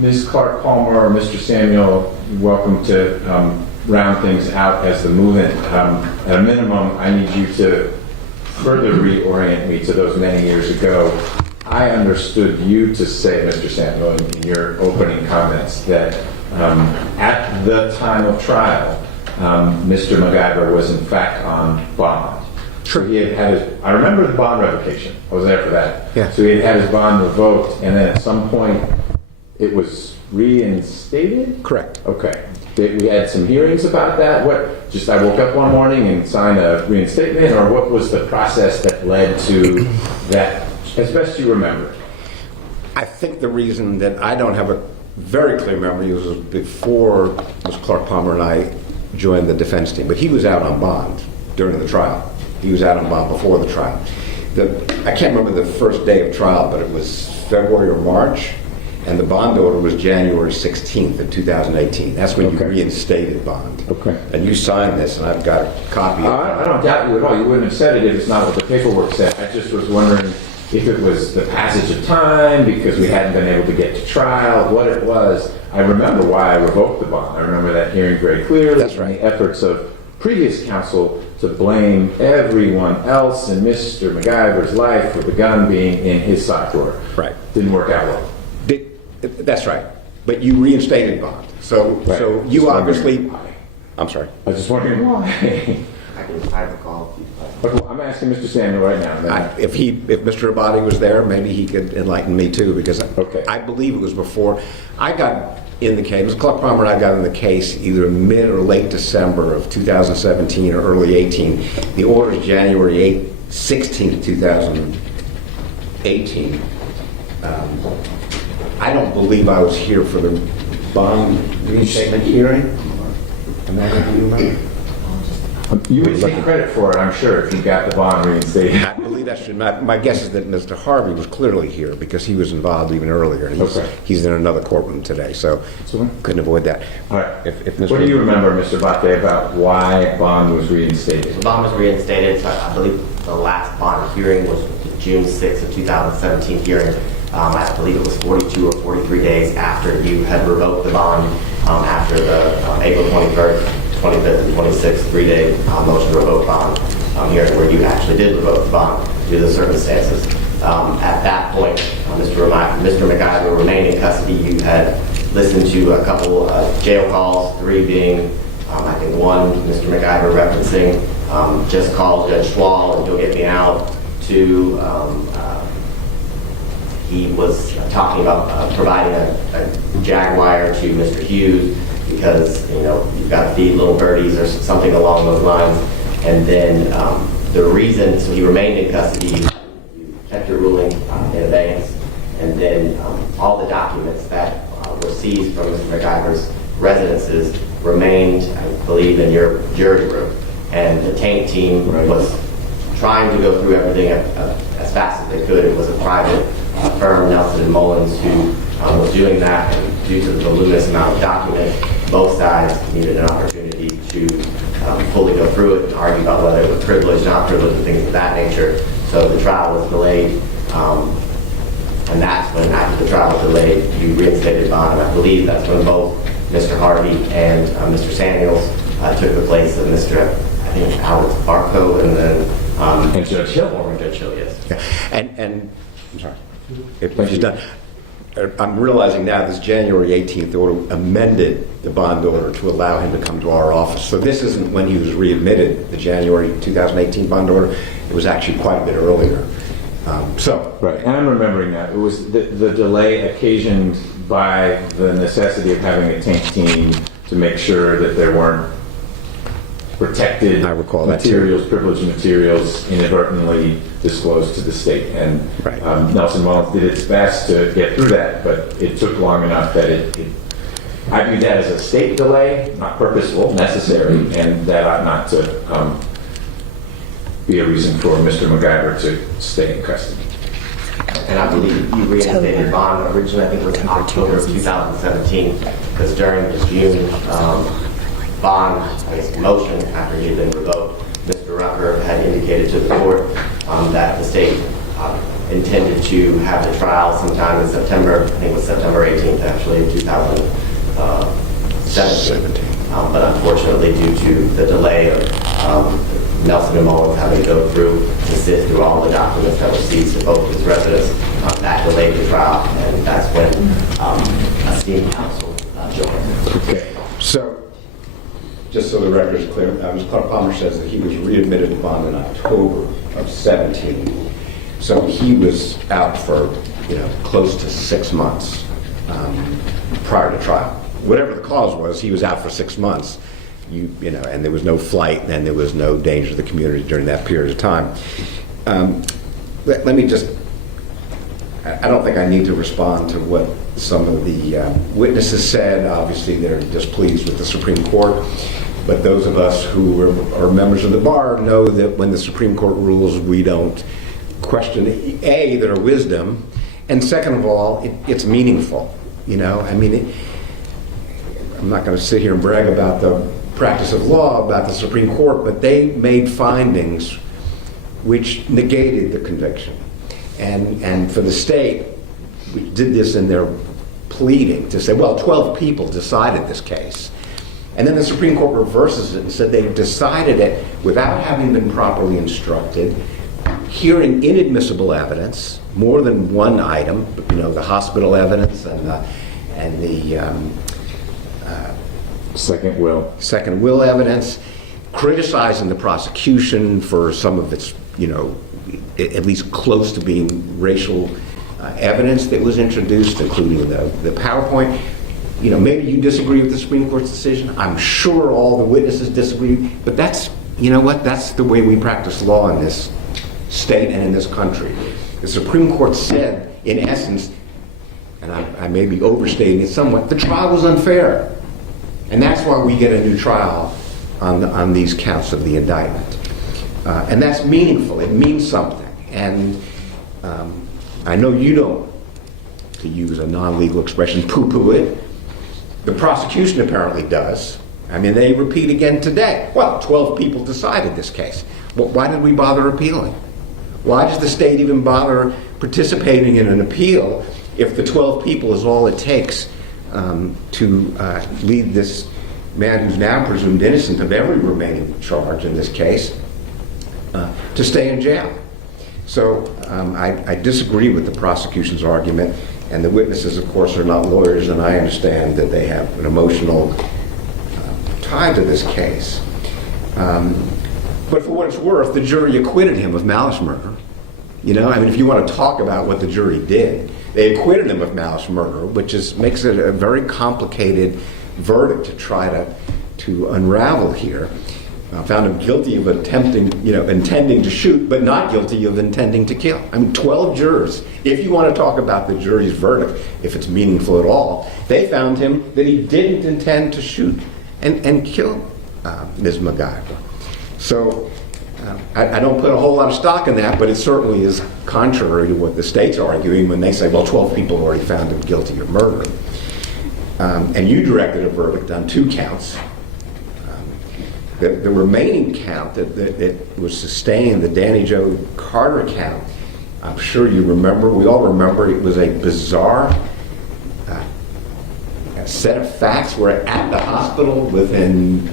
Ms. Clark Palmer or Mr. Samuel, welcome to round things out as the movement. At a minimum, I need you to further reorient me to those many years ago. I understood you to say, Mr. Samuel, in your opening comments, that at the time of trial, Mr. McIver was in fact on bond. Sure. So he had his, I remember the bond revocation. I was there for that. Yeah. So he had his bond revoked, and then at some point it was reinstated? Correct. Okay. We had some hearings about that? What, just I woke up one morning and signed a reinstatement, or what was the process that led to that, as best you remember? I think the reason that I don't have a very clear memory was before Ms. Clark Palmer and I joined the defense team, but he was out on bond during the trial. He was out on bond before the trial. I can't remember the first day of trial, but it was February or March, and the bond order was January 16th of 2018. That's when you reinstated bond. Okay. And you signed this, and I've got a copy of it. I don't doubt you at all. You wouldn't have said it if it's not what the paperwork said. I just was wondering if it was the passage of time, because we hadn't been able to get to trial, what it was. I remember why I revoked the bond. I remember that hearing very clearly. That's right. And the efforts of previous counsel to blame everyone else in Mr. McIver's life for the gun being in his sock drawer. Right. Didn't work out well. That's right. But you reinstated bond. So you Just obviously... wondering why. I'm sorry. I was just wondering why. I recall. Okay, I'm asking Mr. Samuel right now. If Mr. Abadi was there, maybe he could enlighten me too, because Okay. I believe it was before I got in the case. Ms. Clark Palmer and I got in the case either mid or late December of 2017 or early 18. The order is January 16th, 2018. I don't believe I was here for the bond reinstatement hearing. Am I going to remember? You would take credit for it, I'm sure, if you got the bond reinstated. I believe that's true. My guess is that Mr. Harvey was clearly here because he was involved even earlier. And he's in another courtroom today, so couldn't avoid that. All right. What do you remember, Mr. Bate, about why bond was reinstated? The bond was reinstated, so I believe the last bond hearing was the June 6th of 2017 hearing. I believe it was 42 or 43 days after you had revoked the bond, after the April 23rd, 25th, and 26th 3-day motion to revoke bond hearing, where you actually did revoke the bond due to the circumstances. At that point, Mr. McIver remained in custody. You had listened to a couple of jail calls, 3 being, I think 1, Mr. McIver referencing, just called Judge Schwall and you'll get me out, 2, he was talking about providing a Jaguar to Mr. Hughes because, you know, you've got to feed little birdies or something along those lines. And then the reason, so he remained in custody, you kept your ruling in abeyance, and then all the documents that were seized from Mr. McIver's residences remained, I believe, in your jury room. And the taint team was trying to go through everything as fast as they could. It was a private firm, Nelson and Mullins, who was doing that, and due to the voluminous amount of documents, both sides needed an opportunity to fully go through it and argue about whether it was privileged, not privileged, and things of that nature. So the trial was delayed, and that's when, after the trial was delayed, you reinstated bond. And I believe that's when both Mr. Harvey and Mr. Samuels took the place of Mr. I think Alex Barco, and then And Judge Hill. Judge Hill, yes. Yeah. And I'm sorry. If she's done. I'm realizing now this January 18th order amended the bond order to allow him to come to our office. So this isn't when he was readmitted, the January 2018 bond order. It was actually quite a bit earlier. Right, and I'm remembering that. It was the delay occasioned by the necessity of having a tank team to make sure that there weren't protected materials, privileged materials inadvertently disclosed to the state. And Nelson Mullins did its best to get through that, but it took long enough that I view that as a state delay, not purposeful, necessary, and that ought not to be a reason for Mr. McIver to stay in custody. And I believe you reinstated bond originally, I think it was October of 2017, because during the June bond, I guess, motion after he had been revoked, Mr. Rucker had indicated to the court that the state intended to have the trial sometime in September, I think it was September 18th actually, of 2017. But unfortunately, due to the delay of Nelson and Mullins having to go through to sift through all the documents that were seized at both his residences, that delayed the trial, and that's when esteemed counsel joined. Okay. So, just so the record is clear, Mr. Clark Palmer says that he was readmitted to bond in October of 17. So he was out for, close to 6 months prior to trial. Whatever the cause was, he was out for 6 months. And there was no flight, and there was no danger to the community during that period of time. Let me just, I don't think I need to respond to what some of the witnesses said. Obviously, they're displeased with the Supreme Court. But those of us who are members of the bar know that when the Supreme Court rules, we don't question, A, their wisdom, and second of all, it's meaningful. I'm not going to sit here and brag about the practice of law about the Supreme Court, but they made findings which negated the conviction. And for the state, we did this in their pleading to say, well, 12 people decided this case. And then the Supreme Court reverses it and said they decided it without having been properly instructed, hearing inadmissible evidence, more than one item, the hospital evidence and the Second will evidence, criticizing the prosecution for some of its, at least close to being racial evidence that was introduced, including the PowerPoint. Maybe you disagree with the Supreme Court's decision. I'm sure all the witnesses disagree, but that's, that's the way we practice law in this state and in this country. The Supreme Court said, in essence, and I may be overstating it somewhat, the trial was unfair. And that's why we get a new trial on these counts of the indictment. And that's meaningful. It means something. And I know you don't, to use a non-legal expression, poo-poo it. The prosecution apparently does. They repeat again today. Well, 12 people decided this case. Well, why did we bother appealing? Why does the state even bother participating in an appeal if the 12 people is all it takes to lead this man who's now presumed innocent of every remaining charge in this case to stay in jail? So I disagree with the prosecution's argument, and the witnesses, of course, are not lawyers, and I understand that they have an emotional tie to this case. But for what it's worth, the jury acquitted him of malice murder. If you want to talk about what the jury did, they acquitted him of malice murder, which makes it a very complicated verdict to try to unravel here. Found him guilty of intending to shoot, but not guilty of intending to kill. 12 jurors. If you want to talk about the jury's verdict, if it's meaningful at all, they found him that he didn't intend to shoot and kill Ms. McIver. So I don't put a whole lot of stock in that, but it certainly is contrary to what the state's arguing when they say, well, 12 people already found him guilty of murder. And you directed a verdict on 2 counts. The remaining count that was sustained, the Danny Joe Carter count, I'm sure you remember, we all remember, it was a bizarre set of facts. We're at the hospital within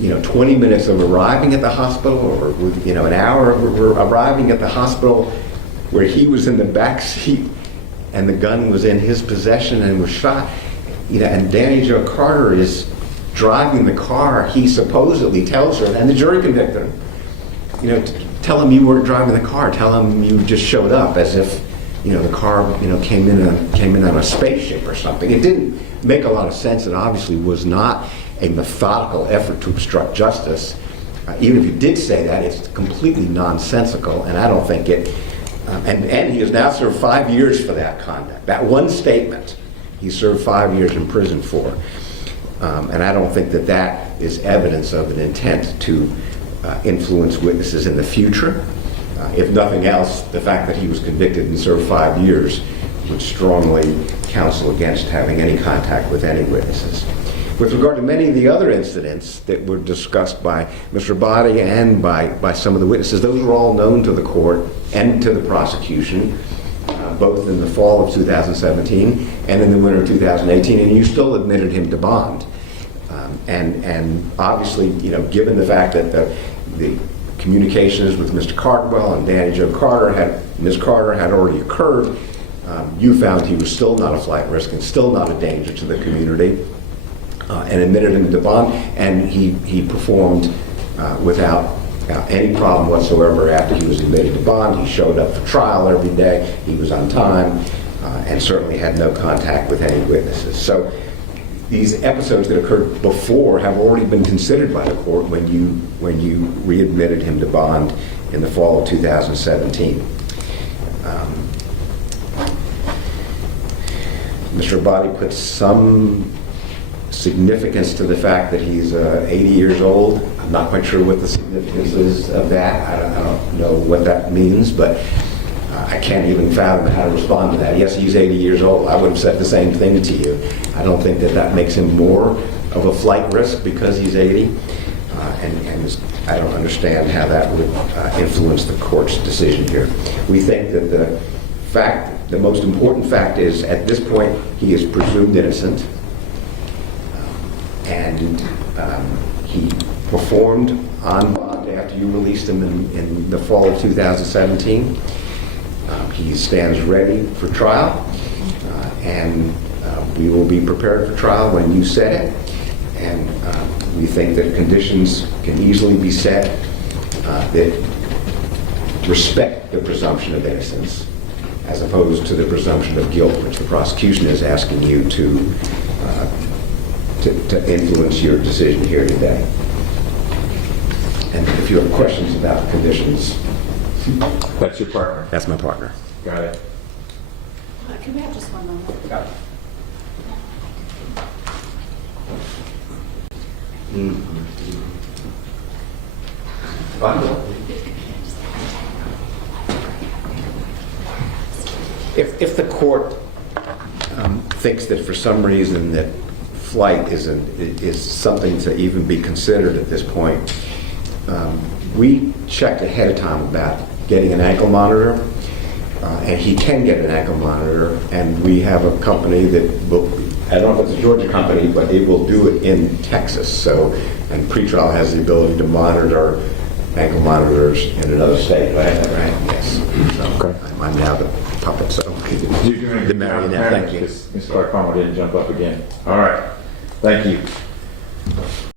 20 minutes of arriving at the hospital, or an hour of arriving at the hospital, where he was in the back seat and the gun was in his possession and was shot. And Danny Joe Carter is driving the car. He supposedly tells her, and the jury convicted him. Tell him you weren't driving the car. Tell him you just showed up, as if the car came in on a spaceship or something. It didn't make a lot of sense. It obviously was not a methodical effort to obstruct justice. Even if you did say that, it's completely nonsensical, and I don't think it. And he has now served 5 years for that conduct. That one statement, he served 5 years in prison for. And I don't think that is evidence of an intent to influence witnesses in the future. If nothing else, the fact that he was convicted and served 5 years would strongly counsel against having any contact with any witnesses. With regard to many of the other incidents that were discussed by Mr. Body and by some of the witnesses, those were all known to the court and to the prosecution, both in the fall of 2017 and in the winter of 2018, and you still admitted him to bond. And obviously, given the fact that the communications with Mr. Cardwell and Danny Jo Carter Ms. Carter had already occurred, you found he was still not a flight risk and still not a danger to the community, and admitted him to bond, and he performed without any problem whatsoever after he was admitted to bond. He showed up for trial every day, he was on time, and certainly had no contact with any witnesses. So these episodes that occurred before have already been considered by the court when you readmitted him to bond in the fall of 2017. Mr. Body put some significance to the fact that he's 80 years old. I'm not quite sure what the significance is of that. I don't know what that means, but I can't even fathom how to respond to that. Yes, he's 80 years old. I would have said the same thing to you. I don't think that makes him more of a flight risk because he's 80, and I don't understand how that would influence the court's decision here. We think that the most important fact is, at this point, he is presumed innocent, and he performed on bond after you released him in the fall of 2017. He stands ready for trial, and we will be prepared for trial when you set it. And we think that conditions can easily be set that respect the presumption of innocence, as opposed to the presumption of guilt, which the prosecution is asking you to influence your decision here today. And if you have questions about the conditions. That's your partner. That's my partner. Got it. Can we have just one moment? Got it. If the court thinks that for some reason that flight is something to even be considered at this point, we checked ahead of time about getting an ankle monitor, and he can get an ankle monitor, and we have a company that will, I don't know if it's a Georgia company, but it will do it in Texas. So, and pretrial has the ability to monitor ankle monitors in another state. Do I have that right? Yes. So Okay. I'm now the puppet, so. You're doing The marionette, thank you. Ms. Clark-Palmer didn't jump up again. All right. Thank you.